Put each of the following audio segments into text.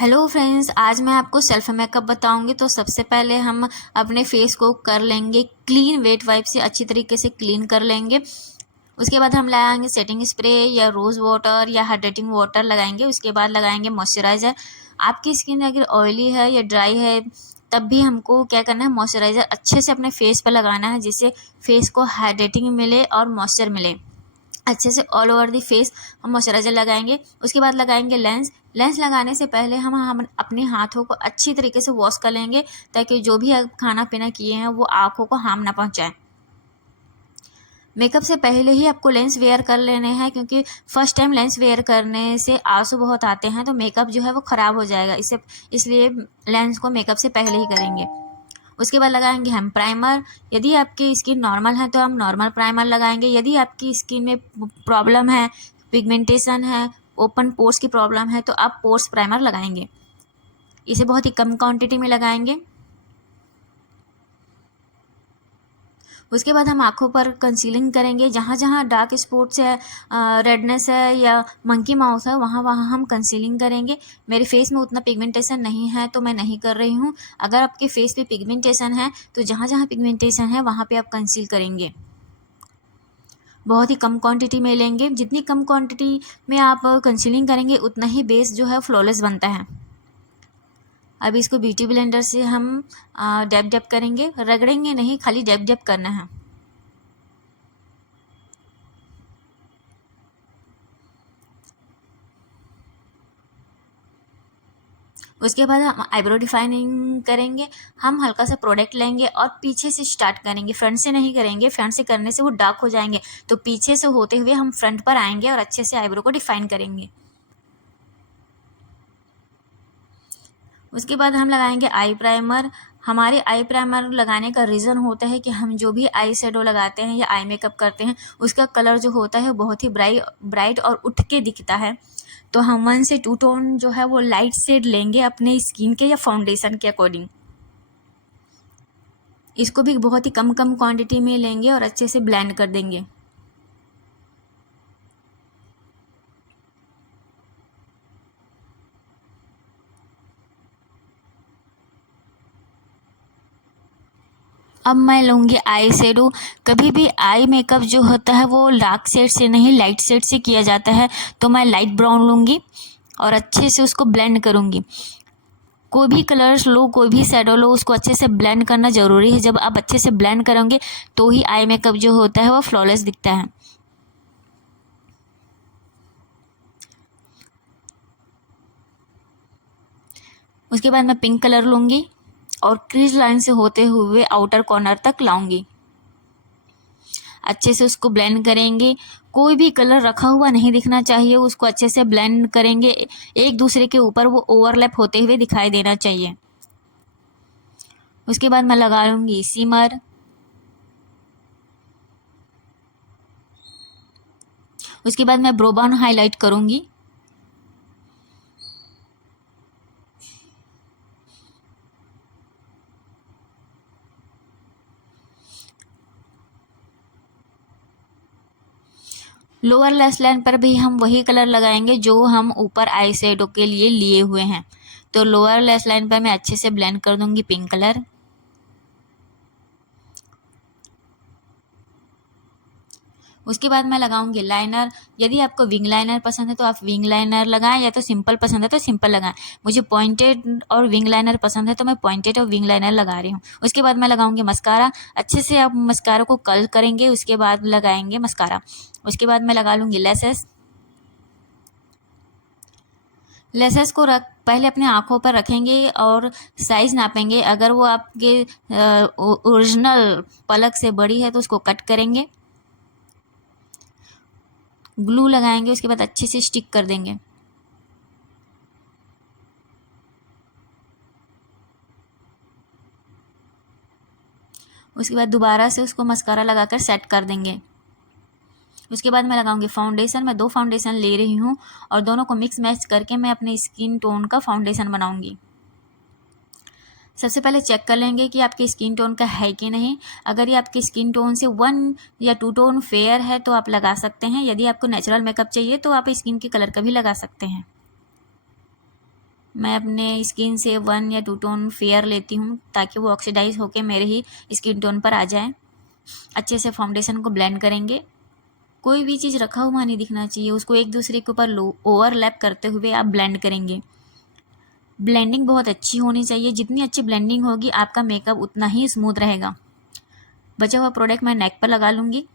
Hello friends, आज मैं आपको सेल्फ मेकअप बताऊंगी। तो सबसे पहले हम अपने फेस को कर लेंगे क्लीन, वेट वाइप से अच्छी तरीके से क्लीन कर लेंगे। उसके बाद हम लगाएंगे सेटिंग स्प्रे या रोज़ वाटर या हाइड्रेटिंग वाटर लगाएंगे। उसके बाद लगाएंगे मॉइस्चराइज़र। आपकी स्किन अगर ऑयली है या ड्राई है तब भी हमको क्या करना है, मॉइस्चराइज़र अच्छे से अपने फेस पर लगाना है, जिससे फेस को हाइड्रेटिंग मिले और मॉइस्चर मिले। अच्छे से ऑल ओवर दी फेस हम मॉइस्चराइज़र लगाएंगे। उसके बाद लगाएंगे लेंस लगाने से पहले हम अपने हाथों को अच्छी तरीके से वॉश कर लेंगे, ताकि जो भी खाना पीना किए हैं वो आँखों को हार्म ना पहुंचाए। मेकअप से पहले ही आपको लेंस वेयर कर लेने हैं, क्योंकि फर्स्ट टाइम लेंस वेयर करने से आंसू बहुत आते हैं, तो मेकअप जो है वो ख़राब हो जाएगा। इसलिए लेंस को मेकअप से पहले ही करेंगे। उसके बाद लगाएंगे हम प्राइमर। यदि आपकी स्किन नॉर्मल है तो हम नॉर्मल प्राइमर लगाएंगे। यदि आपकी स्किन में प्रॉब्लम है, पिगमेंटेशन है, ओपन पोर्स की प्रॉब्लम है, तो आप पोर्स प्राइमर लगाएंगे। इसे बहुत ही कम क्वांटिटी में लगाएंगे। उसके बाद हम आँखों पर कंसीलिंग करेंगे। जहाँ जहाँ डार्क स्पॉट्स है, रेडनेस है या मंकी माउथ है, वहाँ वहाँ हम कंसीलिंग करेंगे। मेरे फेस में उतना पिगमेंटेशन नहीं है तो मैं नहीं कर रही हूँ। अगर आपके फेस पे पिगमेंटेशन है तो जहाँ जहाँ पिगमेंटेशन है वहाँ पे आप कंसील करेंगे। बहुत ही कम क्वांटिटी में लेंगे। जितनी कम क्वांटिटी में आप कंसीलिंग करेंगे उतना ही बेस जो है फ्लॉलेस बनता है। अब इसको ब्यूटी ब्लेंडर से हम डैब डैब करेंगे, रगड़ेंगे नहीं, खाली डैब डैब करना है। उसके बाद हम आईब्रो डिफाइनिंग करेंगे। हम हल्का सा प्रोडक्ट लेंगे और पीछे से स्टार्ट करेंगे, फ्रंट से नहीं करेंगे। फ्रंट से करने से वो डार्क हो जाएंगे, तो पीछे से होते हुए हम फ्रंट पर आएंगे और अच्छे से आईब्रो को डिफाइन करेंगे। उसके बाद हम लगाएंगे आई प्राइमर। हमारे आई प्राइमर लगाने का रीज़न होता है कि हम जो भी आई शेडो लगाते हैं या आई मेकअप करते हैं उसका कलर जो होता है बहुत ही ब्राइट और उठ के दिखता है। तो हम 1 से 2 टोन जो है वो लाइट शेड लेंगे अपने स्किन के या फाउंडेशन के अकॉर्डिंग। इसको भी बहुत ही कम क्वांटिटी में लेंगे और अच्छे से ब्लेंड कर देंगे। अब मैं लूँगी आई शेडो। कभी भी आई मेकअप जो होता है वो डार्क शेड से नहीं, लाइट शेड से किया जाता है। तो मैं लाइट ब्राउन लूँगी और अच्छे से उसको ब्लेंड करूँगी। कोई भी कलर्स लो, कोई भी शेडो लो, उसको अच्छे से ब्लेंड करना ज़रूरी है। जब आप अच्छे से ब्लेंड करोगे तो ही आई मेकअप जो होता है वो फ्लॉलेस दिखता है। उसके बाद मैं पिंक कलर लूँगी और क्रीज लाइन से होते हुए आउटर कॉर्नर तक लाऊंगी। अच्छे से उसको ब्लेंड करेंगे। कोई भी कलर रखा हुआ नहीं दिखना चाहिए, उसको अच्छे से ब्लेंड करेंगे। एक दूसरे के ऊपर वो ओवरलैप होते हुए दिखाई देना चाहिए। उसके बाद मैं लगा लूँगी शिमर। उसके बाद मैं ब्रो बोन हाईलाइट करूँगी। लोअर लैश लाइन पर भी हम वही कलर लगाएंगे जो हम ऊपर आई शेडो के लिए लिए हुए हैं। तो लोअर लैश लाइन पर मैं अच्छे से ब्लेंड कर दूंगी पिंक कलर। उसके बाद मैं लगाऊंगी लाइनर। यदि आपको विंग लाइनर पसंद है तो आप विंग लाइनर लगाएं, या तो सिंपल पसंद है तो सिंपल लगाएं। मुझे पॉइंटेड और विंग लाइनर पसंद है तो मैं पॉइंटेड और विंग लाइनर लगा रही हूँ। उसके बाद मैं लगाऊंगी मस्कारा। अच्छे से आप मस्कारा को कर्ल करेंगे, उसके बाद लगाएंगे मस्कारा। उसके बाद मैं लगा लूँगी लेसेस। लेसेस को पहले अपने आँखों पर रखेंगे और साइज़ नापेंगे। अगर वो आपके ओरिजिनल पलक से बड़ी है तो उसको कट करेंगे, ग्लू लगाएंगे, उसके बाद अच्छे से स्टिक कर देंगे। उसके बाद दोबारा से उसको मस्कारा लगाकर सेट कर देंगे। उसके बाद मैं लगाऊंगी फाउंडेशन। मैं 2 फाउंडेशन ले रही हूँ और दोनों को मिक्स मैच करके मैं अपने स्किन टोन का फाउंडेशन बनाऊंगी। सबसे पहले चेक कर लेंगे कि आपकी स्किन टोन का है कि नहीं। अगर ये आपकी स्किन टोन से 1 या 2 टोन फेयर है तो आप लगा सकते हैं। यदि आपको नेचुरल मेकअप चाहिए तो आप स्किन के कलर का भी लगा सकते हैं। मैं अपने स्किन से 1 या 2 टोन फेयर लेती हूँ ताकि वो ऑक्सीडाइज होके मेरे ही स्किन टोन पर आ जाए। अच्छे से फाउंडेशन को ब्लेंड करेंगे। कोई भी चीज़ रखा हुआ नहीं दिखना चाहिए, उसको एक दूसरे के ऊपर ओवरलैप करते हुए आप ब्लेंड करेंगे। ब्लेंडिंग बहुत अच्छी होनी चाहिए, जितनी अच्छी ब्लेंडिंग होगी आपका मेकअप उतना ही स्मूथ रहेगा। बचा हुआ प्रोडक्ट मैं नेक पर लगा लूँगी।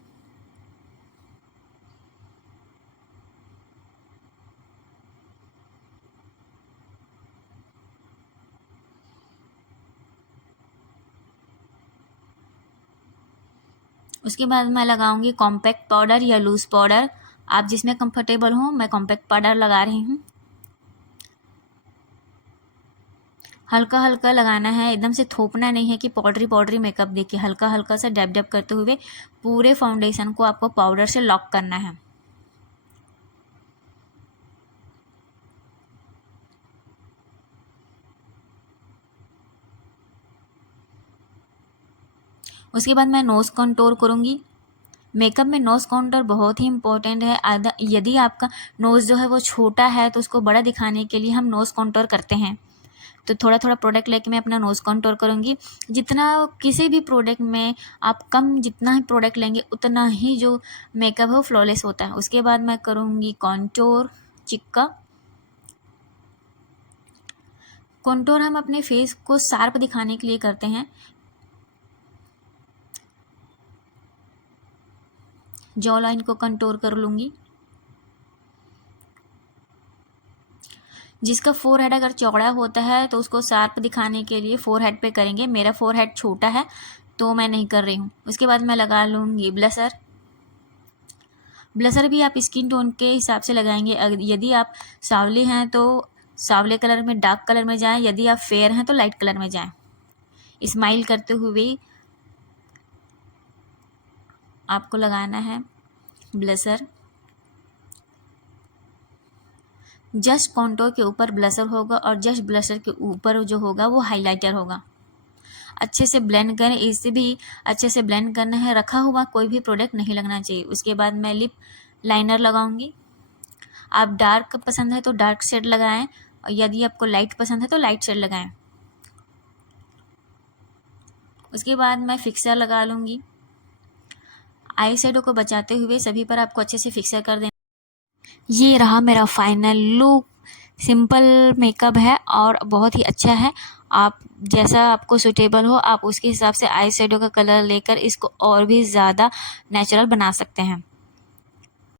उसके बाद मैं लगाऊंगी कॉम्पैक्ट पाउडर या लूज़ पाउडर, आप जिसमें कंफर्टेबल हो। मैं कॉम्पैक्ट पाउडर लगा रही हूँ। हल्का हल्का लगाना है, एकदम से थोपना नहीं है कि पाउडरी पाउडरी मेकअप देखिए। हल्का हल्का सा डैब डैब करते हुए पूरे फाउंडेशन को आपको पाउडर से लॉक करना है। उसके बाद मैं नोज़ कंटूर करूँगी। मेकअप में नोज़ काउंटर बहुत ही इंपॉर्टेंट है। यदि आपका नोज़ जो है वो छोटा है तो उसको बड़ा दिखाने के लिए हम नोज़ काउंटर करते हैं। तो थोड़ा थोड़ा प्रोडक्ट लेके मैं अपना नोज़ काउंटर करूँगी। जितना किसी भी प्रोडक्ट में आप कम जितना ही प्रोडक्ट लेंगे उतना ही जो मेकअप है वो फ्लॉलेस होता है। उसके बाद मैं करूँगी कॉन्टोर चिक्का। कॉन्टोर हम अपने फेस को शार्प दिखाने के लिए करते हैं। जॉ लाइन को कंटूर कर लूँगी। जिसका फोरहेड अगर चौड़ा होता है तो उसको शार्प दिखाने के लिए फोरहेड पे करेंगे। मेरा फोरहेड छोटा है तो मैं नहीं कर रही हूँ। उसके बाद मैं लगा लूँगी ब्लशर। ब्लशर भी आप स्किन टोन के हिसाब से लगाएंगे। यदि आप सांवले हैं तो सांवले कलर में, डार्क कलर में जाएं। यदि आप फेयर हैं तो लाइट कलर में जाएं। स्माइल करते हुए आपको लगाना है ब्लशर। जस्ट कॉन्टोर के ऊपर ब्लशर होगा और जस्ट ब्लशर के ऊपर जो होगा वो हाइलाइटर होगा। अच्छे से ब्लेंड करें, इसे भी अच्छे से ब्लेंड करना है। रखा हुआ कोई भी प्रोडक्ट नहीं लगना चाहिए। उसके बाद मैं लिप लाइनर लगाऊंगी। आप डार्क पसंद है तो डार्क शेड लगाएं और यदि आपको लाइट पसंद है तो लाइट शेड लगाएं। उसके बाद मैं फिक्सर लगा लूँगी। आई शेडो को बचाते हुए सभी पर आपको अच्छे से फिक्सर कर देना। ये रहा मेरा फाइनल लुक। सिंपल मेकअप है और बहुत ही अच्छा है। आप जैसा आपको सूटेबल हो आप उसके हिसाब से आई शेडो का कलर लेकर इसको और भी ज़्यादा नेचुरल बना सकते हैं।